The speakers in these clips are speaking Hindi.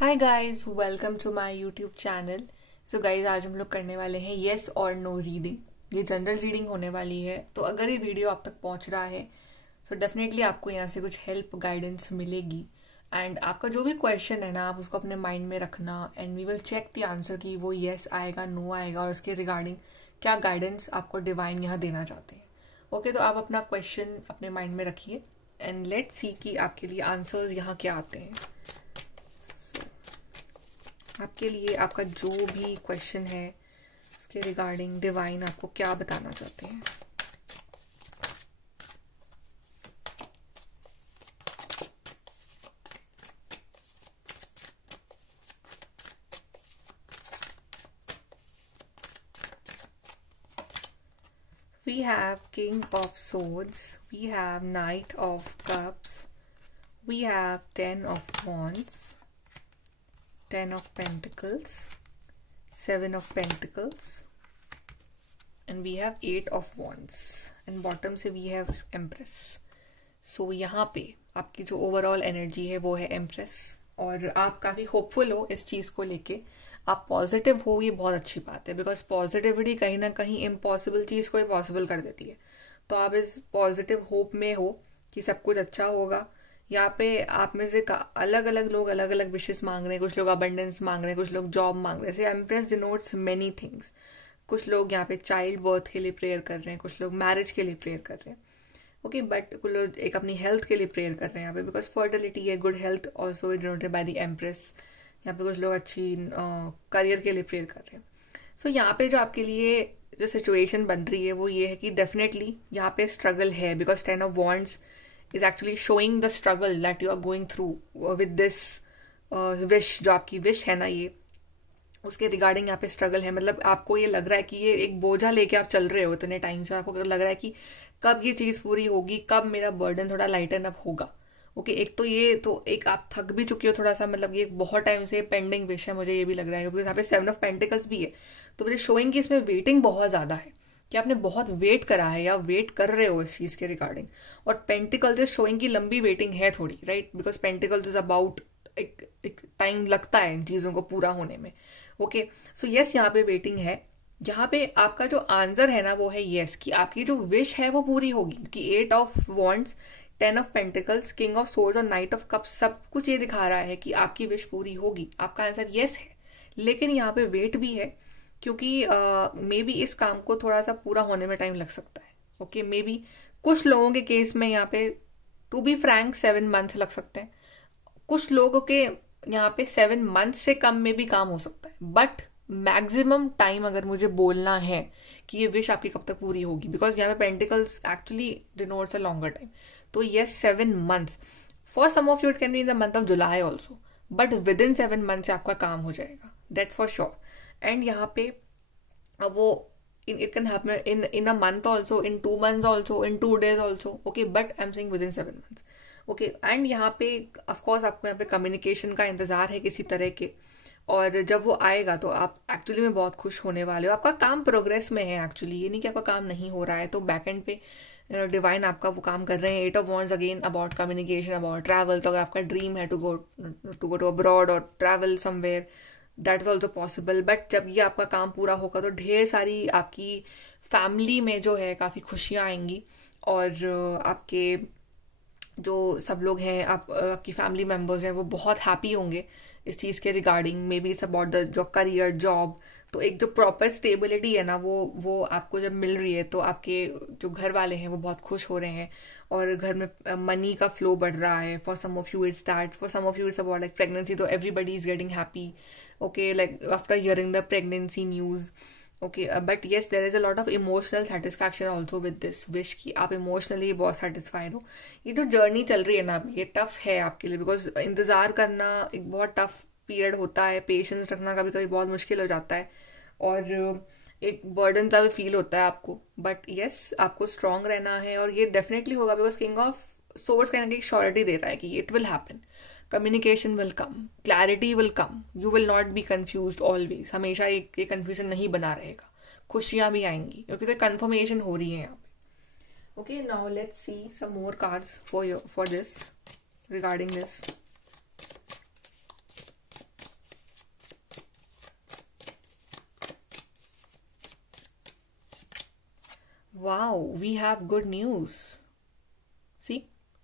Hi guys, welcome to my YouTube channel. So guys, आज हम लोग करने वाले हैं येस और नो रीडिंग। ये जनरल रीडिंग होने वाली है, तो अगर ये वीडियो आप तक पहुंच रहा है सो डेफिनेटली आपको यहाँ से कुछ हेल्प गाइडेंस मिलेगी। एंड आपका जो भी क्वेश्चन है ना, आप उसको अपने माइंड में रखना and we will check the answer कि वो येस आएगा, नो आएगा, और उसके रिगार्डिंग क्या गाइडेंस आपको डिवाइन यहाँ देना चाहते हैं। ओके, तो आप अपना क्वेश्चन अपने माइंड में रखिए एंड लेट्स सी कि आपके लिए आंसर्स यहाँ क्या आते हैं। आपके लिए आपका जो भी क्वेश्चन है उसके रिगार्डिंग डिवाइन आपको क्या बताना चाहते हैं। We have King of Swords, we have Knight of Cups, we have 10 of Wands, 10 of Pentacles, 7 of Pentacles, and we have 8 of Wands, and bottom से we have Empress. So यहाँ पे आपकी जो ओवरऑल एनर्जी है वो है एम्प्रेस, और आप काफ़ी होपफुल हो इस चीज़ को लेके, आप पॉजिटिव हो, ये बहुत अच्छी बात है। बिकॉज पॉजिटिविटी कहीं ना कहीं इम्पॉसिबल चीज़ को ही पॉसिबल कर देती है। तो आप इस पॉजिटिव होप में हो कि सब कुछ अच्छा होगा। यहाँ पे आप में से अलग अलग लोग अलग अलग विशेस मांग रहे हैं। कुछ लोग अबंडेंस मांग रहे हैं, कुछ लोग जॉब मांग रहे हैं। Empress denotes many things. कुछ लोग यहाँ पे चाइल्ड बर्थ के लिए प्रेयर कर रहे हैं, कुछ लोग मैरिज के लिए प्रेयर कर रहे हैं। ओके, बट कुछ लोग एक अपनी हेल्थ के लिए प्रेयर कर रहे हैं यहाँ पे, बिकॉज फर्टिलिटी है, good health also denoted by the empress. यहाँ पे कुछ लोग अच्छी करियर के लिए प्रेयर कर रहे हैं। सो यहाँ पे जो आपके लिए जो सिचुएशन बन रही है वो ये है कि डेफिनेटली यहाँ पे स्ट्रगल है, because 10 of wands is actually showing the struggle that you are going through with this wish. जो आपकी विश है ना, ये उसके रिगार्डिंग यहाँ पे स्ट्रगल है। मतलब आपको ये लग रहा है कि ये एक बोझा लेके आप चल रहे हो इतने टाइम से। आपको लग रहा है कि कब ये चीज़ पूरी होगी, कब मेरा बर्डन थोड़ा लाइटन अप होगा। ओके, एक तो ये तो एक आप थक भी चुके हो थोड़ा सा। मतलब ये बहुत टाइम से पेंडिंग विश है, मुझे ये भी लग रहा है, क्योंकि यहाँ पे 7 ऑफ पेंटिकल्स भी है। तो मुझे शोइंग कि इसमें वेटिंग बहुत ज़्यादा है, कि आपने बहुत वेट करा है या वेट कर रहे हो इस चीज़ के रिगार्डिंग। और पेंटिकल्स इज शोइंग की लंबी वेटिंग है थोड़ी, right? Because pentacles is about एक टाइम लगता है इन चीज़ों को पूरा होने में। ओके, सो यस, यहाँ पे वेटिंग है। यहाँ पे आपका जो आंसर है ना वो है यस, कि आपकी जो विश है वो पूरी होगी। कि 8 of wands, 10 of pentacles, king of swords और नाइट ऑफ कप्स, सब कुछ ये दिखा रहा है कि आपकी विश पूरी होगी। आपका आंसर यस है, लेकिन यहाँ पे वेट भी है, क्योंकि मे बी इस काम को थोड़ा सा पूरा होने में टाइम लग सकता है। ओके, मे बी कुछ लोगों के केस में यहाँ पे टू बी फ्रैंक 7 मंथ्स लग सकते हैं। कुछ लोगों के यहाँ पे 7 मंथ से कम में भी काम हो सकता है। बट मैक्सिमम टाइम अगर मुझे बोलना है कि ये विश आपकी कब तक पूरी होगी, बिकॉज यहाँ पे pentacles actually denotes a longer time. तो yes, 7 months. For some of you it can be in the month of July also, but within 7 month से आपका काम हो जाएगा, दैट्स फॉर श्योर। एंड यहाँ पे वो it can happen in a month also, in 2 months also, in 2 days also. Okay, but I'm saying within 7 months. Okay, and यहाँ पे ऑफकोर्स आपको यहाँ पे कम्युनिकेशन का इंतजार है किसी तरह के, और जब वो आएगा तो आप एक्चुअली में बहुत खुश होने वाले हो। आपका काम प्रोग्रेस में है एक्चुअली, ये नहीं कि आपका काम नहीं हो रहा है। तो बैक एंड पे डिवाइन आपका वो काम कर रहे हैं। 8 of wands again about communication, about travel. तो अगर आपका ड्रीम है टू गो टू अब्रॉड और travel somewhere, that is also possible. But जब ये आपका काम पूरा होगा तो ढेर सारी आपकी फैमिली में जो है काफ़ी खुशियाँ आएंगी, और आपके जो सब लोग हैं, आपकी फैमिली मेम्बर्स हैं, वो बहुत हैप्पी होंगे इस चीज़ के regarding. May be it's about the जो करियर, जॉब। तो एक जो प्रॉपर स्टेबिलिटी है ना, वो आपको जब मिल रही है तो आपके जो घर वाले हैं वो बहुत खुश हो रहे हैं, और घर में मनी का फ्लो बढ़ रहा है। For some of you it's that, for some of you it's about like pregnancy. तो everybody is getting happy, okay, like after hearing the pregnancy news. Okay, but yes, there is a lot of emotional satisfaction also with this wish, कि आप इमोशनली बहुत सेटिस्फाइड हो। ये जो जर्नी चल रही है ना अभी, ये टफ है आपके लिए, बिकॉज इंतज़ार करना एक बहुत टफ पीरियड होता है। पेशेंस रखना कभी कभी बहुत मुश्किल हो जाता है, और एक बर्डन सा भी फील होता है आपको। बट येस, आपको स्ट्रांग रहना है, और ये डेफिनेटली होगा, बिकॉज किंग ऑफ सोर्स कहीं ना कहीं श्योरिटी दे रहा है कि it will happen. Communication will come, clarity will come, you will not be confuse always. हमेशा एक कन्फ्यूजन नहीं बना रहेगा, खुशियाँ भी आएंगी, क्योंकि तो कन्फर्मेशन हो रही है यहाँ पे। Okay, now let's see some more cards for this regarding this. Wow, we have good news. See,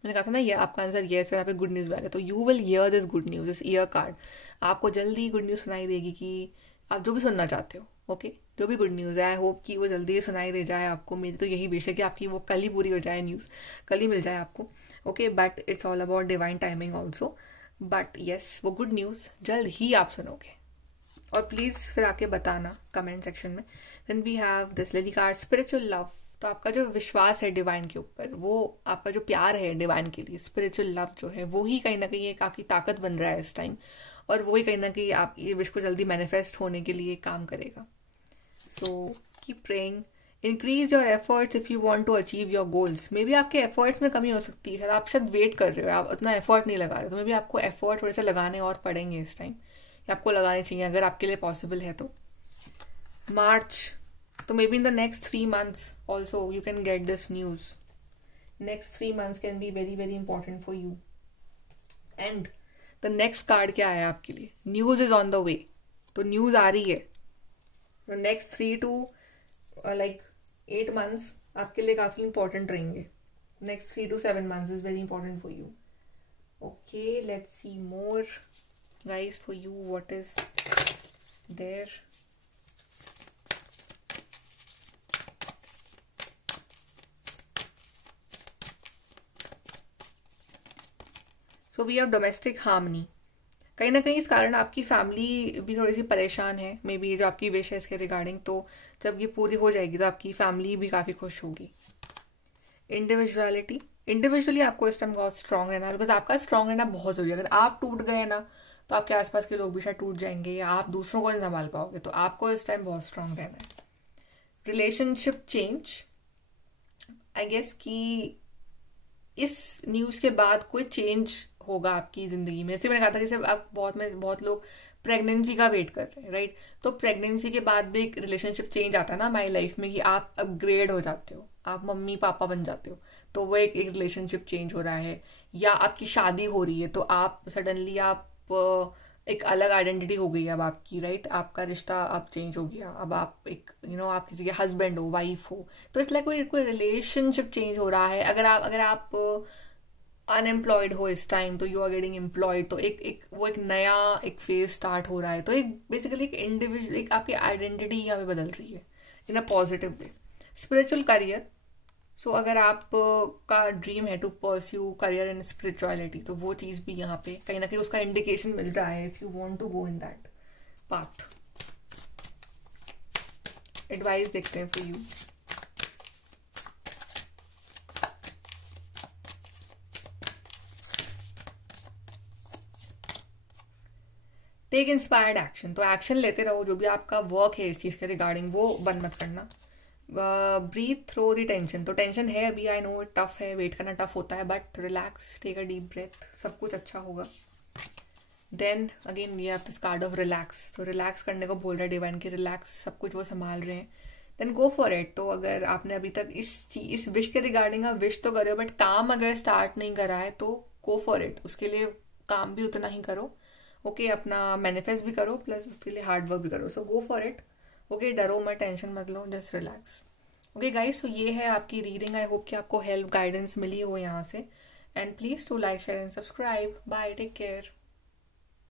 मैंने कहा था ना ये आपका आंसर येस है, यहाँ पे गुड न्यूज़ में आ गया। तो you will hear this good news, this year card आपको जल्दी गुड न्यूज़ सुनाई देगी कि आप जो भी सुनना चाहते हो। ओके, जो भी गुड न्यूज़ है आई होप कि वो जल्दी सुनाई दे जाए आपको। मेरी तो यही विश है कि आपकी वो कल ही पूरी हो जाए, न्यूज़ कल ही मिल जाए आपको। Okay, but it's all about divine timing also. But yes, वो गुड न्यूज़ जल्द ही आप सुनोगे। और प्लीज़ फिर आके बताना कमेंट सेक्शन में। Then we have this lily card, spiritual love. तो आपका जो विश्वास है डिवाइन के ऊपर, वो आपका जो प्यार है डिवाइन के लिए, स्पिरिचुअल लव जो है, वो ही कहीं ना कहीं एक आपकी ताकत बन रहा है इस टाइम। और वही कहीं ना कहीं आप ये विश को जल्दी मैनिफेस्ट होने के लिए काम करेगा। So keep praying, increase your efforts if you want to achieve your goals. Maybe आपके एफर्ट्स में कमी हो सकती है, शायद आप शायद वेट कर रहे हो, आप उतना एफर्ट नहीं लगा रहे, तो मे बी आपको एफर्ट थोड़े से लगाने और पड़ेंगे इस टाइम, या आपको लगाने चाहिए अगर आपके लिए पॉसिबल है तो। मार्च, तो may be in the next 3 months also you can get this news. Next 3 months can be very very important for you. And the next card क्या है आपके लिए, news is on the way. तो न्यूज़ आ रही है। द नेक्स्ट 3 to 8 months आपके लिए काफ़ी इंपॉर्टेंट रहेंगे। Next 3 to 7 months is very important for you. Okay, let's see more guys for you, what is there? So we have domestic harmony। कहीं ना कहीं इस कारण आपकी फैमिली भी थोड़ी सी परेशान है, मे बी जो आपकी विश है इसके रिगार्डिंग। तो जब ये पूरी हो जाएगी तो आपकी फैमिली भी काफ़ी खुश होगी। इंडिविजुअलिटी, इंडिविजुअली आपको इस टाइम बहुत स्ट्रांग रहना है, बिकॉज आपका स्ट्रांग रहना बहुत ज़रूरी है। अगर आप टूट गए ना तो आपके आसपास के लोग भी शायद टूट जाएंगे, या आप दूसरों को नहीं संभाल पाओगे। तो आपको इस टाइम बहुत स्ट्रांग रहना है। रिलेशनशिप चेंज, आई गेस कि इस न्यूज़ के बाद कोई चेंज होगा आपकी ज़िंदगी में। जैसे मैंने कहा था कि सिर्फ आप बहुत लोग प्रेगनेंसी का वेट कर रहे हैं, राइट। तो प्रेगनेंसी के बाद भी एक रिलेशनशिप चेंज आता है ना हमारी लाइफ में, कि आप अपग्रेड हो जाते हो, आप मम्मी पापा बन जाते हो। तो वो एक रिलेशनशिप चेंज हो रहा है। या आपकी शादी हो रही है तो आप सडनली आप एक अलग आइडेंटिटी हो गई अब आपकी, राइट। आपका रिश्ता अब चेंज हो गया, अब आप एक आप किसी के हस्बैंड हो, वाइफ हो। तो इट्स लाइक कोई रिलेशनशिप चेंज हो रहा है। अगर आप अनएम्प्लॉयड हो इस टाइम तो यू आर गेटिंग एम्प्लॉयड। तो वो एक नया एक फेज स्टार्ट हो रहा है। तो एक बेसिकली एक इंडिविजुअल, एक आपकी आइडेंटिटी यहाँ पे बदल रही है in a positive way. Spiritual career, so अगर आप का ड्रीम है to pursue career in spirituality, तो वो चीज़ भी यहाँ पे कहीं ना कहीं उसका इंडिकेशन मिल रहा है, if you want to go in that path. Advice देखते हैं for you. Take inspired action, तो एक्शन लेते रहो। जो भी आपका वर्क है इस चीज़ के रिगार्डिंग, वो बंद मत करना। ब्रीथ थ्रू द टेंशन, तो टेंशन है अभी, आई नो टफ है, वेट करना टफ होता है, but relax, take a deep breath, सब कुछ अच्छा होगा। Then again we have this card of relax, तो रिलैक्स करने को बोल रहा है डिवाइन की, रिलैक्स, सब कुछ वो संभाल रहे हैं। Then go for it. तो अगर आपने अभी तक इस विश के रिगार्डिंग आप विश तो करो, बट काम अगर स्टार्ट नहीं करा है तो गो फॉर इट, उसके लिए काम भी उतना ही करो। ओके, अपना मैनिफेस्ट भी करो, प्लस उसके लिए हार्ड वर्क भी करो। सो गो फॉर इट। ओके, डरो मत, टेंशन मत लो, जस्ट रिलैक्स। ओके गाइस, सो ये है आपकी रीडिंग। आई होप कि आपको हेल्प गाइडेंस मिली हो यहाँ से। And please to like share and subscribe. Bye, take care.